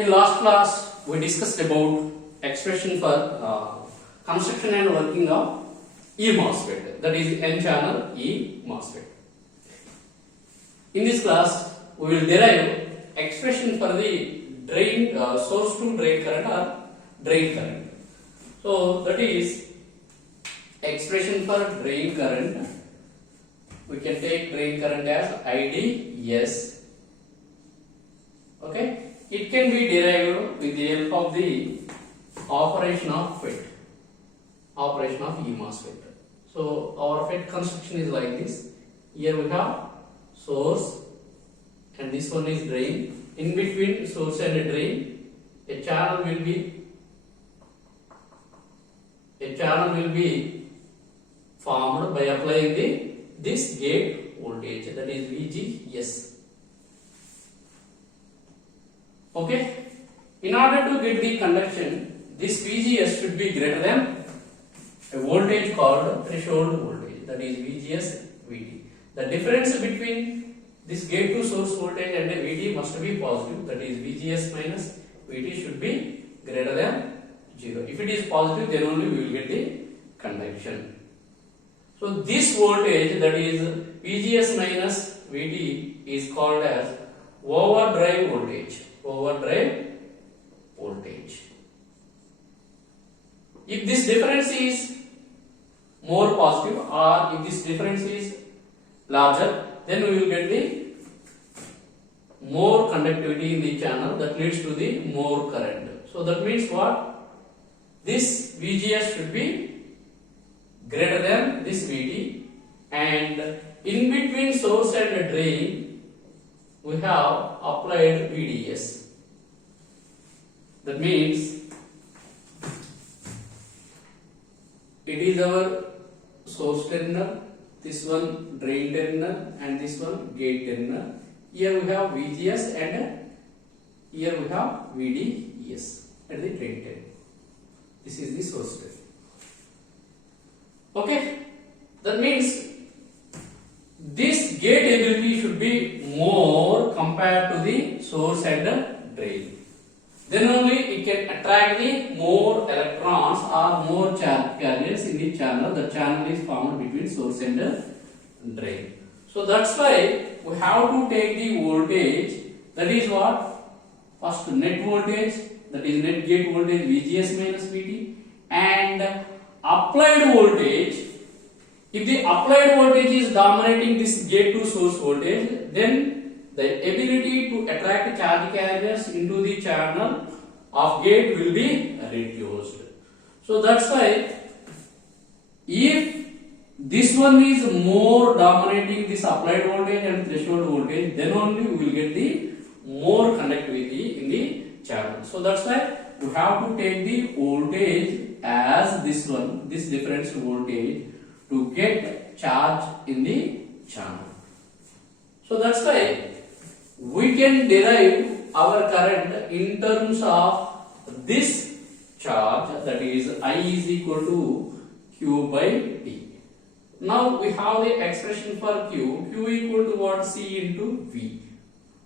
In last class, we discussed about expression for construction and working of E MOSFET, that is N channel E MOSFET. In this class, we will derive expression for the drain source to drain current or drain current. So that is expression for drain current. We can take drain current as IDS. Okay. It can be derived with the help of the operation of FET, operation of E MOSFET. So our FET construction is like this. Here we have source and this one is drain. In between source and drain, a channel will be formed by applying this gate voltage, that is VGS. Okay, in order to get the conduction, this VGS should be greater than a voltage called threshold voltage, that is VGS VT. The difference between this gate to source voltage and the VT must be positive, that is VGS minus VT should be greater than 0. If it is positive, then only we will get the conduction. So this voltage, that is VGS minus VT, is called as overdrive voltage. Overdrive voltage. If this difference is more positive or if this difference is larger, then we will get the more conductivity in the channel, that leads to the more current. So that means what? This VGS should be greater than this VT, and in between source and drain we have applied VDS. That means it is our source terminal, this one drain terminal, and this one gate terminal. Here we have VGS and here we have VDS at the drain terminal. This is the source terminal. Okay, that means this gate ability should be more compared to the source and the drain. Then only it can attract the more electrons or more charge carriers in the channel. The channel is formed between source and the drain. So that's why we have to take the voltage, that is what? First net voltage, that is net gate voltage VGS minus VT, and applied voltage. If the applied voltage is dominating this gate to source voltage, then the ability to attract charge carriers into the channel of gate will be reduced. So that's why if this one is more dominating this applied voltage and threshold voltage, then only we will get the more conductivity in the channel. So that's why we have to take the voltage as this one, this difference voltage, to get charge in the channel. So that's why we can derive our current in terms of this charge, that is I is equal to Q by T. Now we have the expression for Q. Q equal to what? C into V.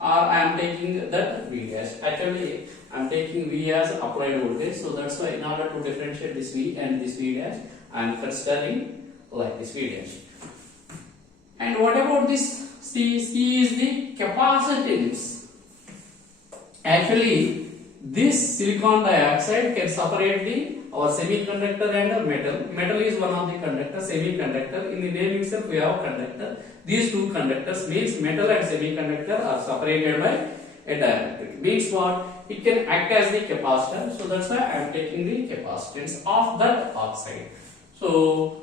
Or I am taking that V dash. Actually I am taking V as applied voltage. So that's why in order to differentiate this V and this V dash, I am considering like this V dash. And what about this C? C is the capacitance. Actually, this silicon dioxide can separate our semiconductor and metal. Metal is one of the conductors, semiconductor. In the name itself, we have conductor. These two conductors means metal and semiconductor are separated by a dielectric. Means what? It can act as the capacitor. So that's why I am taking the capacitance of that oxide. So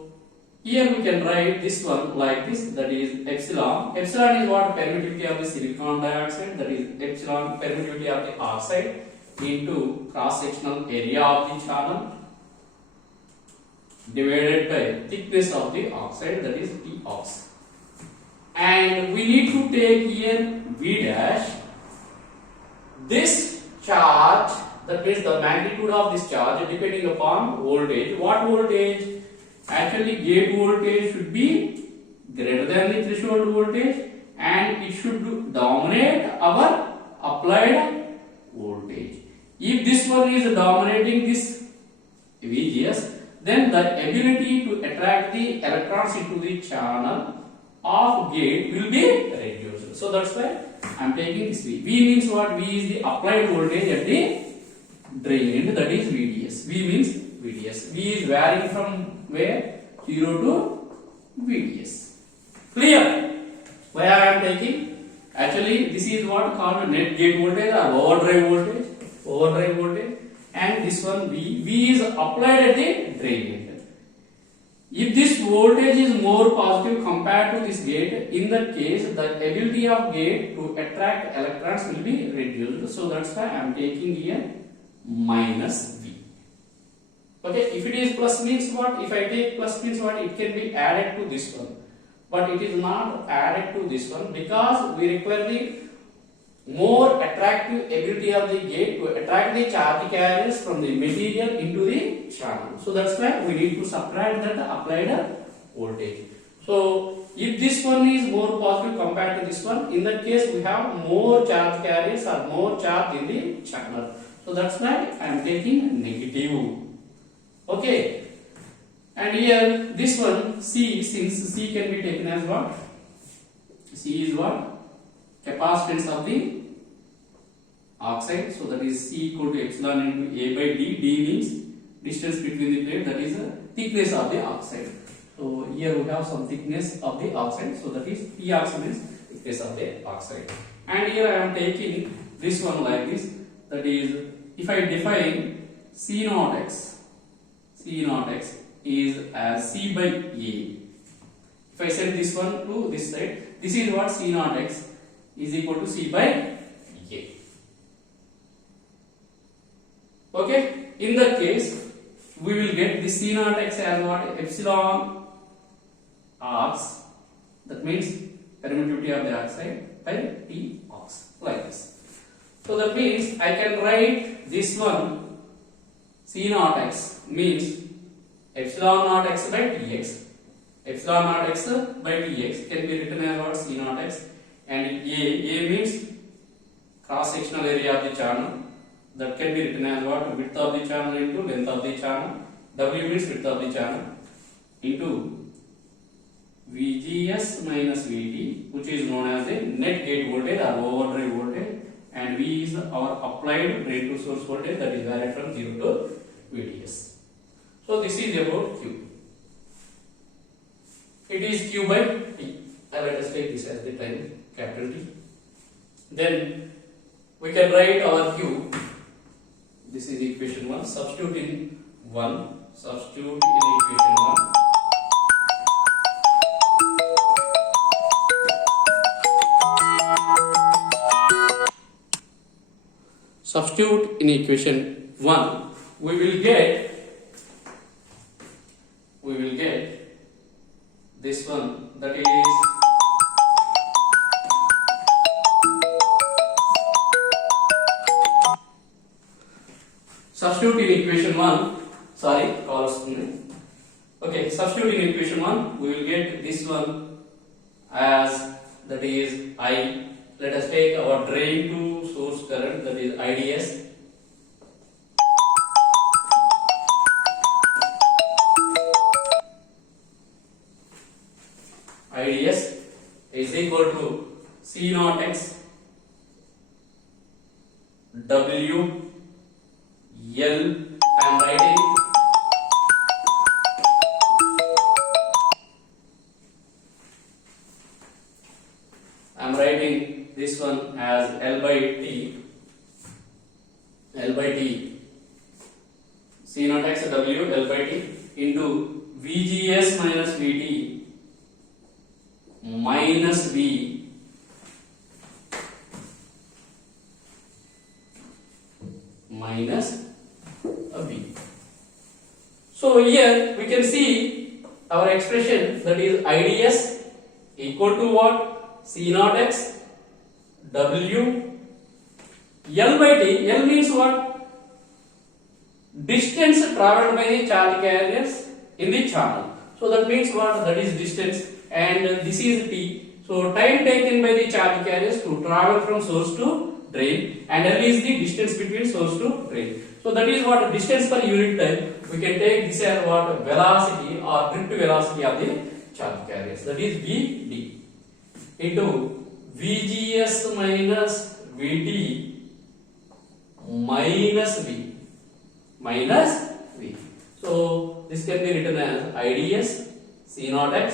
here we can write this one like this, that is epsilon. Epsilon is what? Permittivity of the silicon dioxide, that is epsilon permittivity of the oxide into cross-sectional area of the channel divided by thickness of the oxide, that is T ox. And we need to take here V dash. This charge, that means the magnitude of this charge depending upon voltage. What voltage? Actually, gate voltage should be greater than the threshold voltage and it should dominate our applied voltage. If this one is dominating this VGS, then the ability to attract the electrons into the channel of gate will be reduced. So that's why I am taking this V. V means what? V is the applied voltage at the drain end, that is VDS. V means VDS. V is varying from where? 0 to VDS. Clear? Why I am taking? Actually, this is what called net gate voltage or overdrive voltage. Overdrive voltage. And this one V is applied at the drain end. If this voltage is more positive compared to this gate, in that case the ability of gate to attract electrons will be reduced. So that's why I am taking here minus V. Okay, if it is plus means what? If I take plus means what? It can be added to this one. But it is not added to this one because we require the more attractive ability of the gate to attract the charge carriers from the material into the channel. So that's why we need to subtract that applied voltage. So if this one is more positive compared to this one, in that case we have more charge carriers or more charge in the channel. So that's why I am taking negative. Okay. And here this one C, since C can be taken as what? C is what? Capacitance of the oxide. So that is C equal to epsilon into A by D. D means distance between the plate, that is the thickness of the oxide. So here we have some thickness of the oxide. So that is P oxide means thickness of the oxide. And here I am taking this one like this. That is, if I define C naught x, C naught x is as C by A. If I set this one to this side, this is what? C naught x is equal to C by A. Okay, in that case we will get this C naught x as what? Epsilon ox, that means permittivity of the oxide by T ox, like this. So that means I can write this one C naught x means epsilon naught x by Tx. Epsilon naught x by Tx can be written as what? C naught x. And A means cross sectional area of the channel, that can be written as what? Width of the channel into length of the channel. W means width of the channel into VGS minus VT, which is known as the net gate voltage or overdrive voltage, and V is our applied drain to source voltage, that is varied from 0 to VDS. So this is about Q. It is Q by T. Let us take this as the time, capital T. Then we can write our Q. This is equation 1. Substitute in 1. Substitute in equation 1. Substitute in equation 1. We will get this one, that is substitute in equation 1. Sorry, okay, substitute in equation 1, we will get this one as, that is I. Let us take our drain to source current, that is IDS. IDS is equal to C naught x W L. I am writing this one as L by T. C naught x W L by T into VGS minus VT minus V minus V. So here we can see our expression, that is IDS equal to what? C naught x W L by T. L means what? Distance traveled by the charge carriers in the channel. So that means what? That is distance, and this is T. So time taken by the charge carriers to travel from source to drain, and L is the distance between source to drain. So that is what distance per unit time. We can take this as what velocity or drift velocity of the charge carriers. That is Vd into Vgs minus Vt minus V. So this can be written as IDS C0x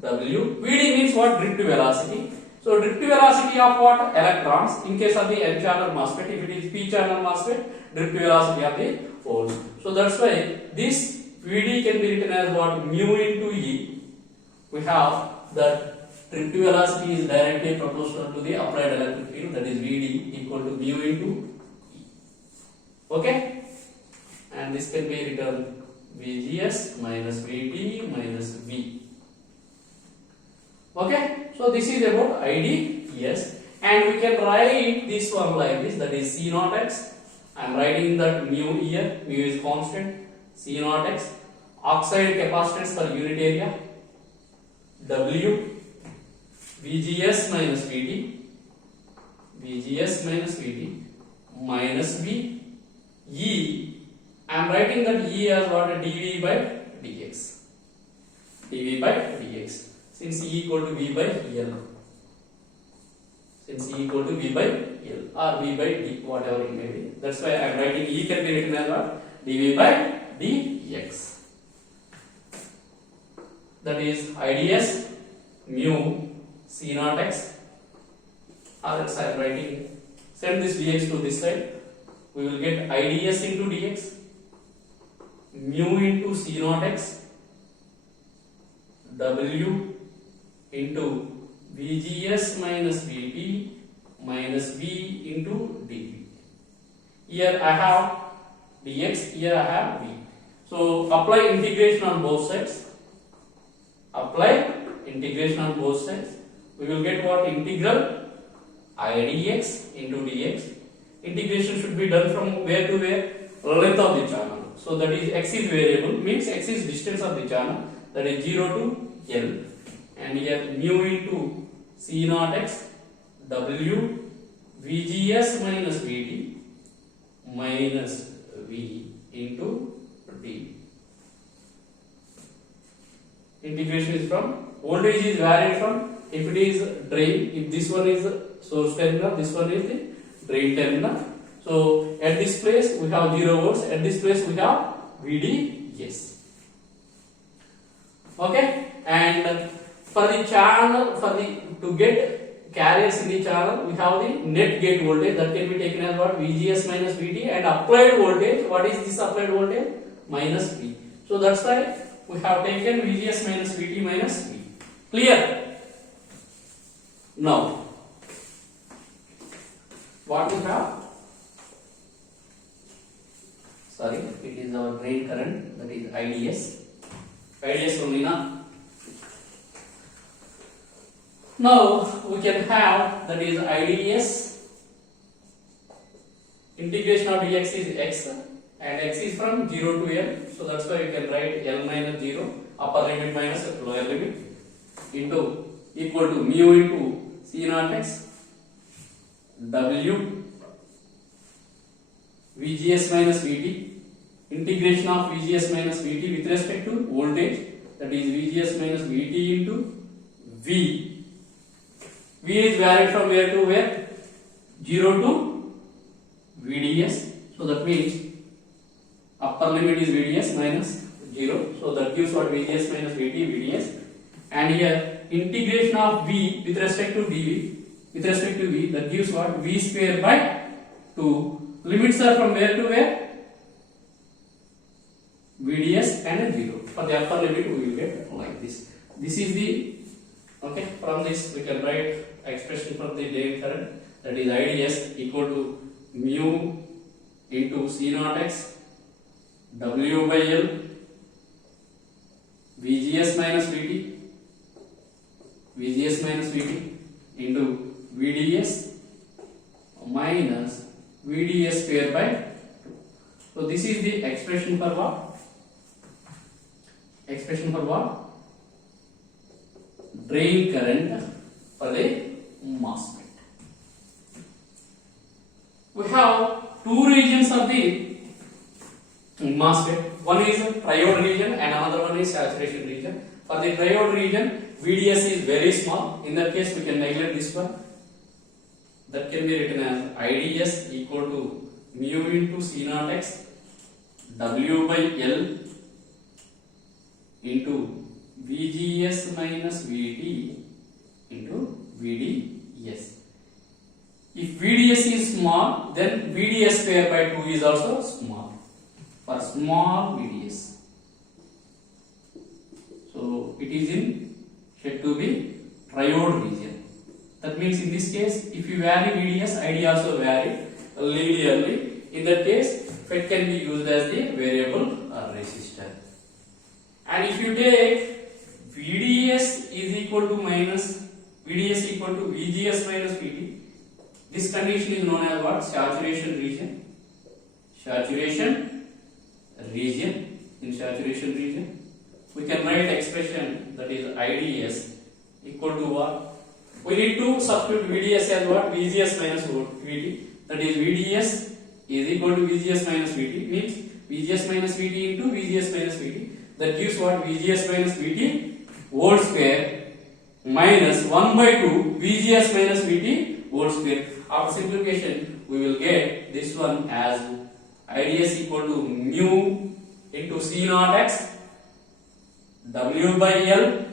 W. Vd means what? Drift velocity. So drift velocity of what? Electrons. In case of the N channel MOSFET, if it is P channel MOSFET, drift velocity of the holes. So that's why this Vd can be written as what? Mu into E. We have that drift velocity is directly proportional to the applied electric field, that is Vd equal to mu into E. Okay? And this can be written Vgs minus Vt minus V. Okay? So this is about IDS, and we can write this one like this, that is C0x. I am writing that mu here, mu is constant, C0x, oxide capacitance per unit area, W, Vgs minus Vt, minus V, E. I am writing that E as what? dV by dx. dV by dx. Since E equal to V by L. Since E equal to V by L or V by D, whatever it may be. That's why I am writing E can be written as what? dV by dx. That is IDS mu C0x. Or else I am writing, send this dx to this side. We will get IDS into dx, mu into C0x, W into Vgs minus Vt minus V into dV. Here I have dx, here I have V. So apply integration on both sides. Apply integration on both sides. We will get what? Integral IDX into dx. Integration should be done from where to where? Length of the channel. So that is x is variable, means x is distance of the channel, that is 0 to L. And here mu into C0x, W, Vgs minus Vt minus V into dV. Integration is from, voltage is varied from, if it is drain, if this one is source terminal, this one is the drain terminal. So at this place we have 0 volts, at this place we have VDS. Okay, and for the channel, to get carriers in the channel, we have the net gate voltage, that can be taken as what? Vgs minus Vt, and applied voltage, what is this applied voltage? Minus V. So that's why we have taken Vgs minus Vt minus V. Clear? Now, what we have? Sorry, it is our drain current, that is IDS. IDS only now. Now we can have, that is IDS, integration of dx is x, and x is from 0 to L, so that's why you can write L minus 0, upper limit minus lower limit, into equal to mu into C0x, W, Vgs minus Vt, integration of Vgs minus Vt with respect to voltage, that is Vgs minus Vt into V. V is varied from where to where? 0 to VDS. So that means upper limit is VDS minus 0. So that gives what? VGS minus VT, VDS. And here integration of V with respect to dV, with respect to V, that gives what? V square by 2. Limits are from where to where? VDS and 0. For the upper limit we will get like this. This is the, okay, from this we can write expression for the drain current, that is IDS equal to mu into C0x, W by L, VGS minus VT, into VDS minus VDS square by 2. So this is the expression for what? Expression for what? Drain current for the MOSFET. we have two regions of the MOSFET. One is triode region and another one is saturation region. For the triode region, VDS is very small. In that case, we can neglect this one. That can be written as IDS equal to mu into C naught x W by L into VGS minus VT into VDS. If VDS is small, then VDS square by 2 is also small. For small VDS. So it is said to be triode region. That means in this case, if you vary VDS, ID also vary linearly. In that case, FET can be used as the variable resistor. And if you take VDS is equal to minus VDS equal to VGS minus VT, this condition is known as what? Saturation region. Saturation region. In saturation region, we can write expression that is IDS equal to what? We need to substitute VDS as what? VGS minus VT. That is VDS is equal to VGS minus VT, means VGS minus VT into VGS minus VT. That gives what? VGS minus VT whole square minus 1 by 2 VGS minus VT whole square. After simplification, we will get this one as IDS equal to mu into C naught x W by L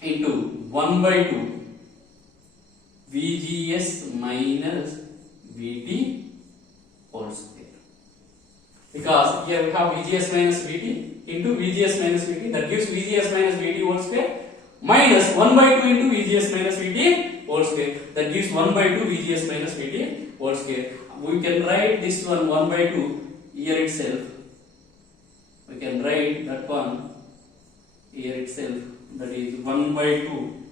into 1 by 2 VGS minus VT whole square. Because here we have VGS minus VT into VGS minus VT, that gives VGS minus VT whole square minus 1 by 2 into VGS minus VT whole square, that gives 1 by 2 VGS minus VT whole square. We can write this one 1 by 2 here itself. We can write that one here itself, that is 1 by 2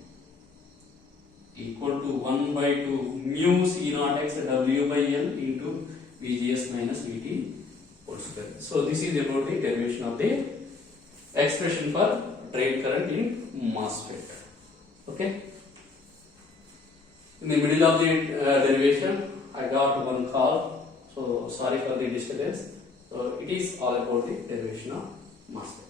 equal to 1 by 2 mu C naught x W by L into VGS minus VT whole square. So this is about the derivation of the expression for drain current in MOSFET. Okay. In the middle of the derivation, I got one call, so sorry for the disturbance. So it is all about the derivation of MOSFET.